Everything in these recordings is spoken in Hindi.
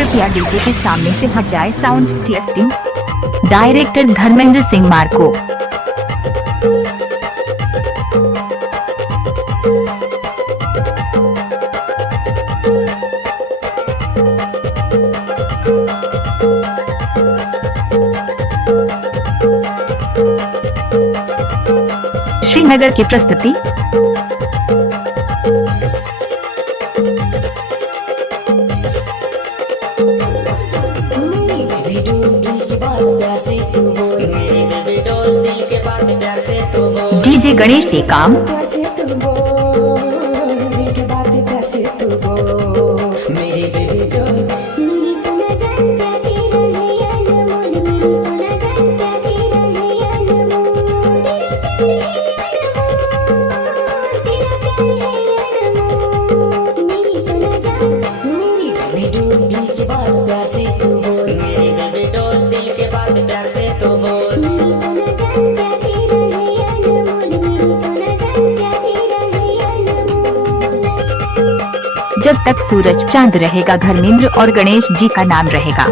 कृपया डीजे के सामने से हट जाए। Sound testing. Director Dharmendra Singh Marco. Srinagar की प्रस्तुति। डीजे गणेश टेकाम। जब तक सूरज चांद रहेगा धर्मेंद्र और गणेश जी का नाम रहेगा।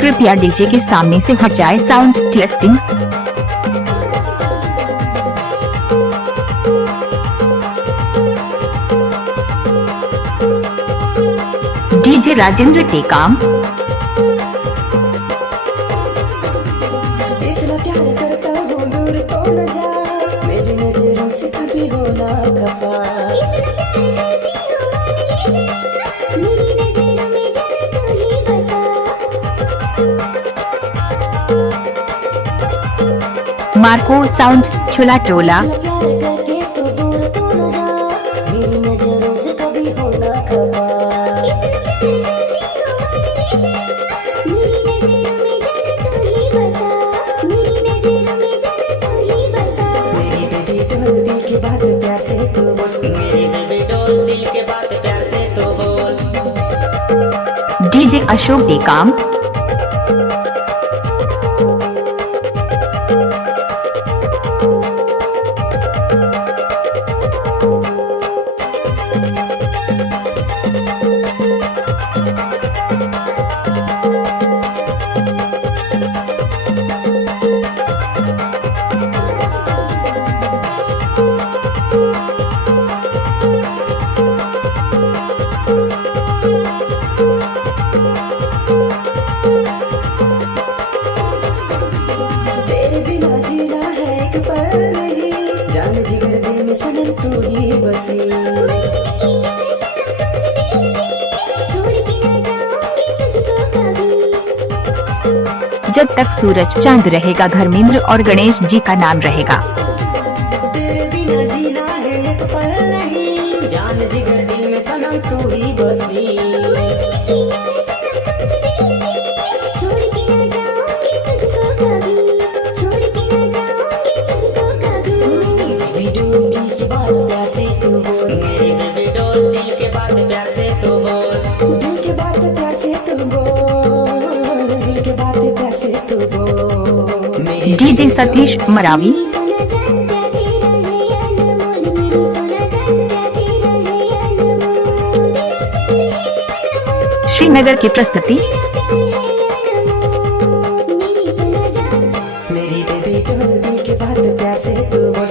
कृपया डीजे के सामने से हट जाए। Sound testing. DJ Rajendra Tekam. इतना प्यार करता हूँ दूर तो न जा, मेरी नजरों से कभी हो ना खफा। मार्को साउंड छुला टोला। प्यार करके तू दूर तो न जा, मेरी नजरों से कभी हो ना खफा। मेरी बेटी डोल दिल की बात प्यार से तू बोल, मेरी बेबी डोल दिल के बात प्यार से तू बोल। डीजे अशोक टेकाम। तेरे बिना जीना है एक पल नहीं, जान जिगर दिल में सनम तू ही बसी। जब तक सूरज चांद रहेगा धर्मेंद्र और गणेश जी का नाम रहेगा। तेरे बिना जीना है एक पल नहीं, जान जिगर दिल में सनम तू ही बसी। मेरी डोल दिल की बात प्यार से तू बोल, मेरी बेबी डोल दिल के बात प्यार से तू बोल। दिल के बात प्यार से तू बोल, दिल के बात प्यार से तू बोल। डीजे सतीश मरावी। श्रीनगर की प्रस्तुति। मेरी बेबी डोल दिल के बात प्यार से तू बोल,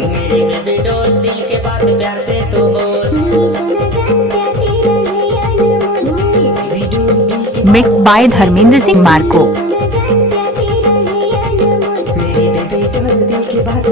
मेरी बेबी डोल दिल के बात प्यार से तू बोल। Mix by Dharmendra Singh Marco. मेरी बेबी डोल दिल की बात